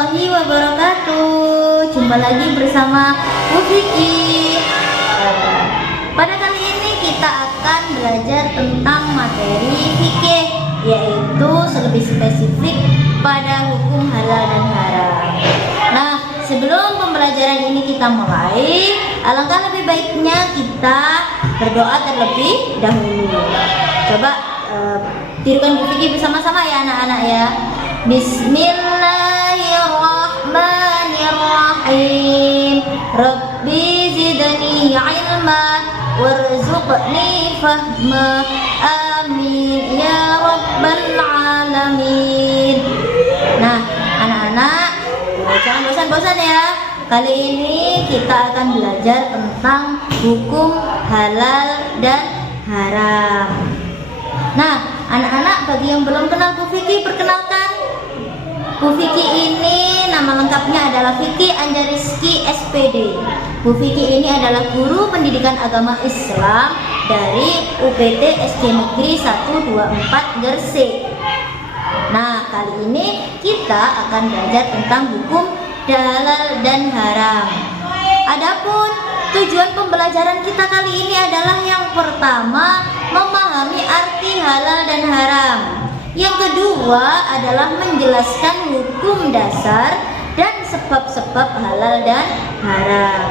warahmatullahi wabarakatuh. Jumpa lagi bersama Bu Vicky. Pada kali ini kita akan belajar tentang materi fikih, yaitu lebih spesifik pada hukum halal dan haram. Nah, sebelum pembelajaran ini kita mulai, alangkah lebih baiknya kita berdoa terlebih dahulu. Coba tirukan Bu Vicky bersama-sama ya anak-anak ya. Bismillahirrahmanirrahim. Rabbi zidni ilma warzuqni fahma. Amin ya rabbal alamin. Nah, anak-anak jangan bosan-bosan ya. Kali ini kita akan belajar tentang hukum halal dan haram. Nah, anak-anak bagi yang belum kenal Bu Vicky, perkenalkan. Bu Vicky ini nama lengkapnya adalah Vicky Anjariski SPD. Bu Vicky ini adalah guru pendidikan agama Islam dari UPT SD Negeri 124 Gresik. Nah, kali ini kita akan belajar tentang hukum halal dan haram. Adapun tujuan pembelajaran kita kali ini adalah yang pertama, memahami arti halal dan haram. Yang kedua adalah menjelaskan hukum dasar dan sebab-sebab halal dan haram.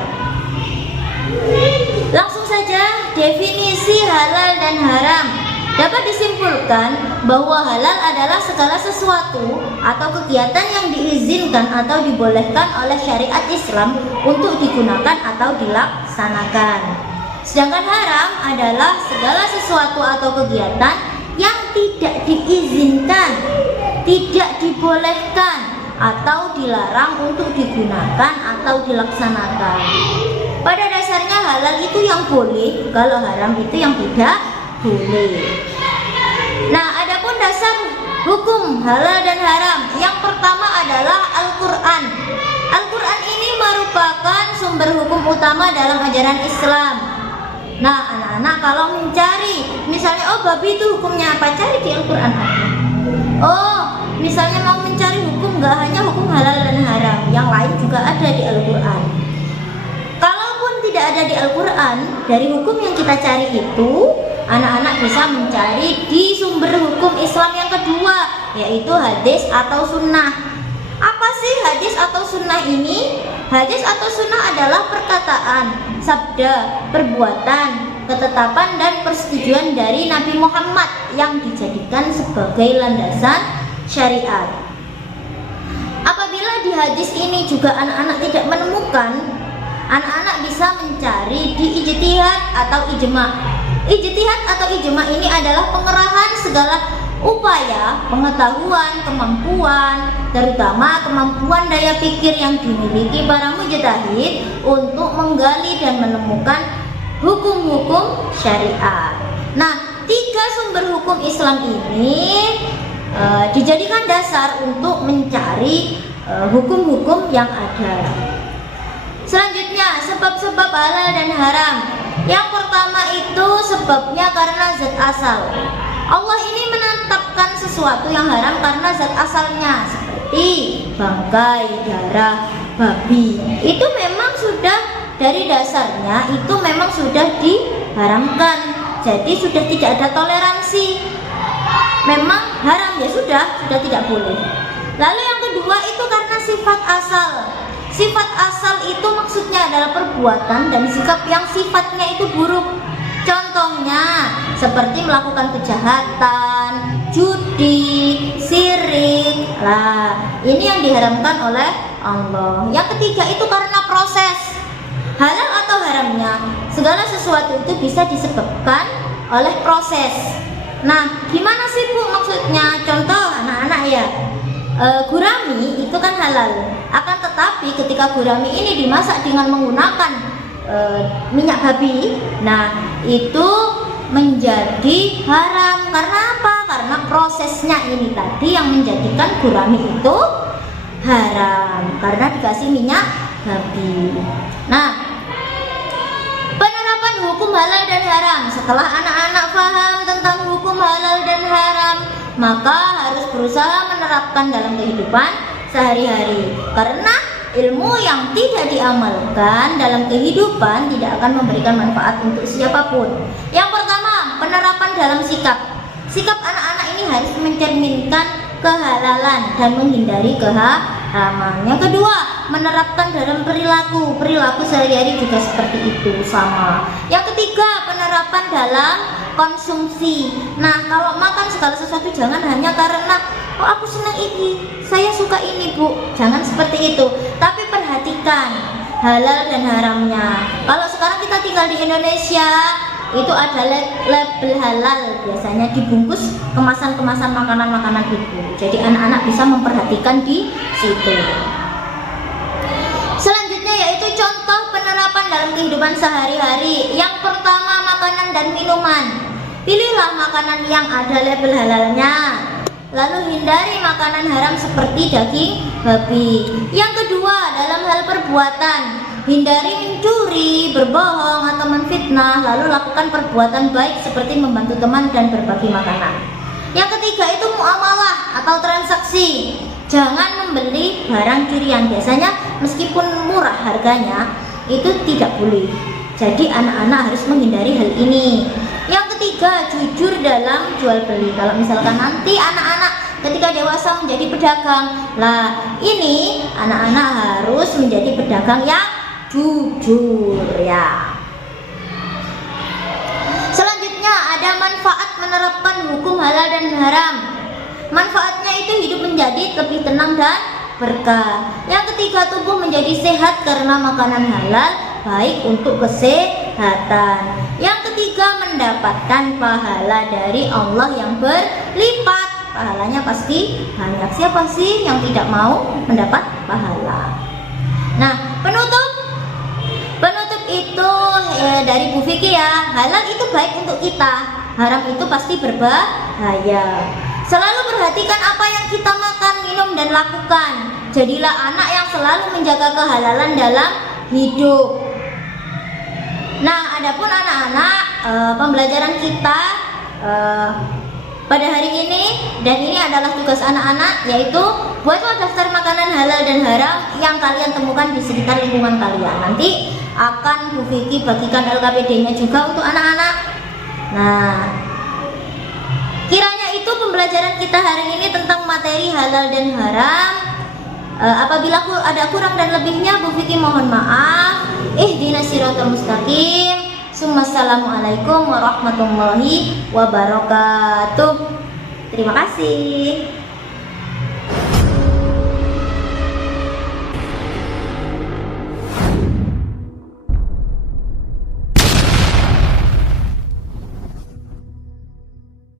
Langsung saja, definisi halal dan haram. Dapat disimpulkan bahwa halal adalah segala sesuatu atau kegiatan yang diizinkan atau dibolehkan oleh syariat Islam untuk digunakan atau dilaksanakan. Sedangkan haram adalah segala sesuatu atau kegiatan yang tidak diizinkan, tidak dibolehkan, atau dilarang untuk digunakan atau dilaksanakan. Pada dasarnya halal itu yang boleh, kalau haram itu yang tidak boleh. Nah, adapun dasar hukum halal dan haram, yang pertama adalah Al-Quran. Al-Quran ini merupakan sumber hukum utama dalam ajaran Islam. Nah, anak-anak kalau mencari, misalnya babi itu hukumnya apa, cari di Al-Quran apa. Misalnya mau mencari hukum, gak hanya hukum halal dan haram, yang lain juga ada di Al-Quran. Kalaupun tidak ada di Al-Quran, dari hukum yang kita cari itu, anak-anak bisa mencari di sumber hukum Islam yang kedua, yaitu hadis atau sunnah. Apa sih hadis atau sunnah ini? Hadis atau sunnah adalah perkataan, sabda, perbuatan, ketetapan dan persetujuan dari Nabi Muhammad yang dijadikan sebagai landasan syariat. Apabila di hadis ini juga anak-anak tidak menemukan, anak-anak bisa mencari di ijtihad atau ijma'. Ijtihad atau ijma' ini adalah pengerahan segala upaya, pengetahuan, kemampuan, terutama kemampuan daya pikir yang dimiliki para mujtahid untuk menggali dan menemukan hukum-hukum syariat. Nah, 3 sumber hukum Islam ini dijadikan dasar untuk mencari hukum-hukum yang ada. Selanjutnya, sebab-sebab halal dan haram. Yang pertama itu sebabnya karena zat asal. Allah ini menetapkan sesuatu yang haram karena zat asalnya, seperti bangkai, darah, babi. Itu memang sudah dari dasarnya, itu memang sudah diharamkan. Jadi sudah tidak ada toleransi. Memang haram, ya sudah tidak boleh. Lalu yang kedua itu karena sifat asal. Sifat asal itu maksudnya adalah perbuatan dan sikap yang sifatnya itu buruk. Contohnya seperti melakukan kejahatan, judi, syirik. Ini yang diharamkan oleh Allah. Yang ketiga itu karena proses. Halal atau haramnya, segala sesuatu itu bisa disebabkan oleh proses. Nah, gimana sih Bu maksudnya? Contoh anak-anak ya, gurami itu kan halal. Akan tetapi ketika gurami ini dimasak dengan menggunakan minyak babi, nah itu menjadi haram. Karena apa? Karena prosesnya ini tadi yang menjadikan gurami itu haram, karena dikasih minyak babi. Nah, penerapan hukum halal dan haram. Setelah anak-anak paham tentang hukum halal dan haram, maka harus berusaha menerapkan dalam kehidupan sehari-hari. Karena ilmu yang tidak diamalkan dalam kehidupan tidak akan memberikan manfaat untuk siapapun. Yang pertama, penerapan dalam sikap. Sikap anak-anak ini harus mencerminkan kehalalan dan menghindari keharaman. Yang kedua, menerapkan dalam perilaku sehari-hari juga seperti itu, sama. Yang ketiga, penerapan dalam konsumsi. Nah, kalau makan segala sesuatu jangan hanya karena oh aku senang ini, saya suka ini Bu, jangan seperti itu. Tapi perhatikan halal dan haramnya. Kalau sekarang kita tinggal di Indonesia, itu ada label halal, biasanya dibungkus kemasan-kemasan makanan-makanan itu. Jadi anak-anak bisa memperhatikan di situ. Selanjutnya yaitu contoh penerapan dalam kehidupan sehari-hari. Yang pertama, makanan dan minuman. Pilihlah makanan yang ada label halalnya. Lalu hindari makanan haram seperti daging babi. Yang kedua, dalam hal perbuatan, hindari mencuri, berbohong atau menfitnah. Lalu lakukan perbuatan baik seperti membantu teman dan berbagi makanan. Yang ketiga itu muamalah atau transaksi. Jangan membeli barang curian. Biasanya meskipun murah harganya itu tidak boleh. Jadi anak-anak harus menghindari hal ini. Yang ketiga, jujur dalam jual beli. Kalau misalkan nanti anak-anak ketika dewasa menjadi pedagang, lah ini anak-anak harus menjadi pedagang yang jujur ya. Selanjutnya ada manfaat menerapkan hukum halal dan haram. Manfaatnya itu hidup menjadi lebih tenang dan berkah. Yang ketiga, tubuh menjadi sehat karena makanan halal baik untuk kesehatan. Yang ketiga, mendapatkan pahala dari Allah yang berlipat. Pahalanya pasti banyak. Siapa sih yang tidak mau mendapat pahala? Nah, penutup itu dari Bu Vicky ya. Halal itu baik untuk kita, haram itu pasti berbahaya. Selalu perhatikan apa yang kita makan, minum, dan lakukan. Jadilah anak yang selalu menjaga kehalalan dalam hidup. Nah, adapun anak-anak, pembelajaran kita pada hari ini, dan ini adalah tugas anak-anak, yaitu buatlah daftar makanan halal dan haram yang kalian temukan di sekitar lingkungan kalian. Nanti akan Bu Vicky bagikan LKPD-nya juga untuk anak-anak. Nah, kiranya itu pembelajaran kita hari ini tentang materi halal dan haram. Apabila ada kurang dan lebihnya, Bu Vicky mohon maaf. Ihdinas siratal mustaqim. Assalamualaikum warahmatullahi wabarakatuh. Terima kasih.